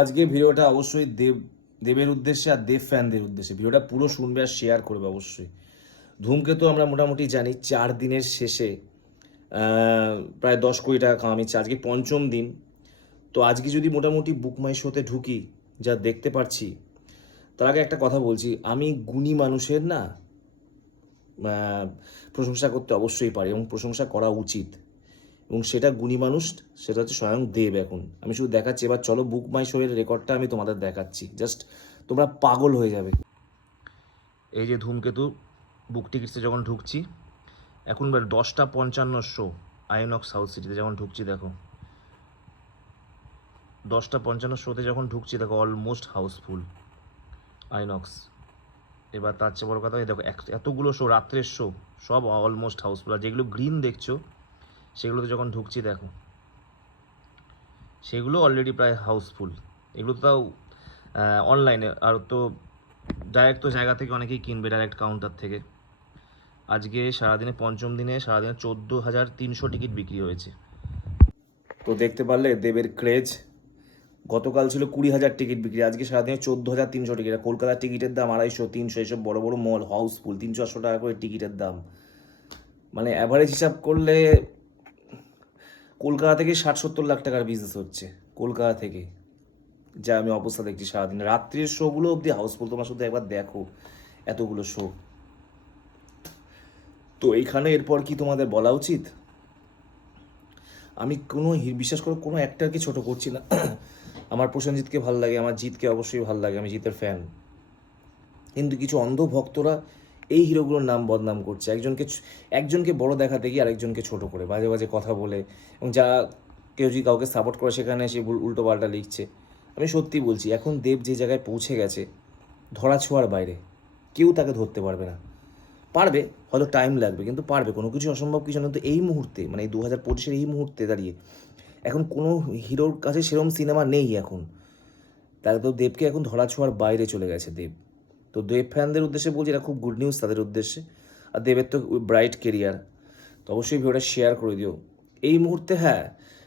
আজকে ভিডিওটা অবশ্যই দেব, দেবের উদ্দেশ্যে আর দেব ফ্যানদের উদ্দেশ্যে। ভিডিওটা পুরো শুনবে আর শেয়ার করবে অবশ্যই। ধূমকেতু আমরা মোটামুটি জানি, চার দিনের শেষে প্রায় দশ কোটি টাকা কামাচ্ছে আজকে পঞ্চম দিন। তো আজকে যদি মোটামুটি বুক মাই শোতে ঢুকি, যা দেখতে পাচ্ছি তার আগে একটা কথা বলছি। আমি গুণী মানুষের না প্রশংসা করতে অবশ্যই পারি এবং প্রশংসা করা উচিত। এবং সেটা গুণী মানুষ, সেটা হচ্ছে স্বয়ং দেব এখন। আমি শুধু দেখাচ্ছি, এবার চলো বুক মাই শোয়ের রেকর্ডটা আমি তোমাদের দেখাচ্ছি। জাস্ট তোমরা পাগল হয়ে যাবে। এই যে ধূমকেতু বুক টিকিটসে যখন ঢুকছি, এখন দশটা পঞ্চান্ন শো আইনক্স সাউথ সিটিতে যখন ঢুকছি, দেখো। দশটা পঞ্চান্ন শোতে যখন ঢুকছি, দেখো অলমোস্ট হাউসফুল আইনক্স এবার তার চেয়ে বড় কথা দেখো এতগুলো শো রাত্রের শো সব অলমোস্ট হাউসফুল আর যেগুলো গ্রিন দেখছ সেগুলোতে যখন ঢুকছি দেখো, সেগুলো অলরেডি প্রায় হাউসফুল এগুলো তাও অনলাইনে আর তো ডাইরেক্ট তো জায়গা থেকে অনেকেই কিনবে ডাইরেক্ট কাউন্টার থেকে। আজকে সারাদিনে পঞ্চম দিনে সারাদিনে চোদ্দ হাজার তিনশো টিকিট বিক্রি হয়েছে। তো দেখতে পারলে দেবের ক্রেজ গতকাল ছিল কুড়ি হাজার টিকিট বিক্রি, আজকে সারাদিনে চোদ্দ হাজার তিনশো টিকিট কলকাতার টিকিটের দাম আড়াইশো, তিনশো, এইসব বড় বড় মল হাউসফুল তিনশো, চারশো টাকা করে টিকিটের দাম। মানে অ্যাভারেজ হিসাব করলে কলকাতা থেকে ষাট সত্তর লাখ টাকার বিজনেস হচ্ছে, কলকাতা থেকে। যা আমি অবস্থা দেখছি সারাদিন। রাত্রির শোগুলো অবধি হাউসফুল তোমরা শুধু একবার দেখো এতগুলো শো তো এইখানে এরপর কি তোমাদের বলা উচিত? আমি কোনো বিশ্বাস করো, কোনো অ্যাক্টারকে ছোট করছি না। আমার প্রসেনজিৎকে ভালো লাগে, আমার জিতকে অবশ্যই ভালো লাগে, আমি জিতের ফ্যান কিন্তু কিছু অন্ধ ভক্তরা এই হিরোগুলোর নাম বদনাম করছে। একজনকে একজনকে বড় দেখাতে গিয়ে আরেকজনকে ছোট করে বাজে বাজে কথা বলে এবং যা কেউ যদি কাউকে সাপোর্ট করে সেখানে সে উল্টো পাল্টা লিখছে। আমি সত্যি বলছি, এখন দেব যে জায়গায় পৌঁছে গেছে, ধরা ছোঁয়ার বাইরে। কেউ তাকে ধরতে পারবে না। পারবে, হয়তো টাইম লাগবে, কিন্তু পারবে। কোনো কিছু অসম্ভব কিছু না কিন্তু এই মুহূর্তে মানে এই দু হাজার পঁচিশের এই মুহূর্তে দাঁড়িয়ে, এখন কোনো হিরোর কাছে সেরকম সিনেমা নেই এখন। তাহলে তো দেবকে এখন ধরা ছোঁয়ার বাইরে চলে গেছে দেব। তো দেব ফ্যানদের উদ্দেশ্যে বলছি এটা খুব গুড নিউজ তাদের উদ্দেশ্যে। আর দেবের তো ব্রাইট কেরিয়ার তো অবশ্যই ভিডিওটা শেয়ার করে দিও। এই মুহূর্তে হ্যাঁ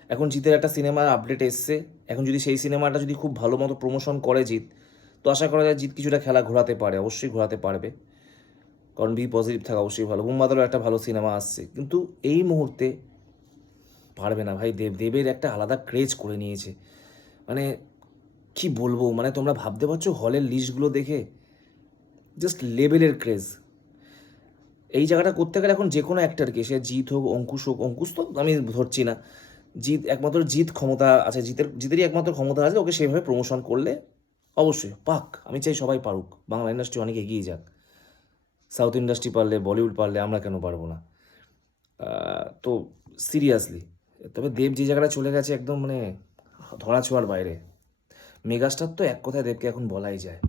এখন জিতের একটা সিনেমার আপডেট এসছে। এখন যদি সেই সিনেমাটা যদি খুব ভালো মতো প্রমোশন করে জিত তো আশা করা যায় জিত কিছুটা খেলা ঘোরাতে পারে, অবশ্যই ঘোরাতে পারবে। কারণ বি পজিটিভ থাকা অবশ্যই ভালো। বুম্বাদরও একটা ভালো সিনেমা আসছে। কিন্তু এই মুহূর্তে পারবে না ভাই দেব। দেবের একটা আলাদা ক্রেজ করে নিয়েছে। মানে কি বলব? মানে তোমরা ভাবতে পারছ? হলের লিস্টগুলো দেখে জাস্ট লেভেলের ক্রেজ এই জায়গাটা করতে গেলে এখন যে কোনো অ্যাক্টারকে সে জিৎ হোক, অঙ্কুশ হোক, অঙ্কুশ তো আমি ধরছি না। জিৎ একমাত্র জিৎ ক্ষমতা আছে, জিতের, জিতেরই একমাত্র ক্ষমতা আছে, ওকে সেভাবে প্রমোশন করলে অবশ্যই, পাক, আমি চাই সবাই পারুক। বাংলা ইন্ডাস্ট্রি অনেক এগিয়ে যাক। সাউথ ইন্ডাস্ট্রি পারলে বলিউড পারলে আমরা কেন পারব না? তো সিরিয়াসলি তবে দেব যে জায়গাটা চলে গেছে একদম মানে ধরা ছোঁয়ার বাইরে। মেগাস্টার তো এক কথায় দেবকে এখন বলাই যায়।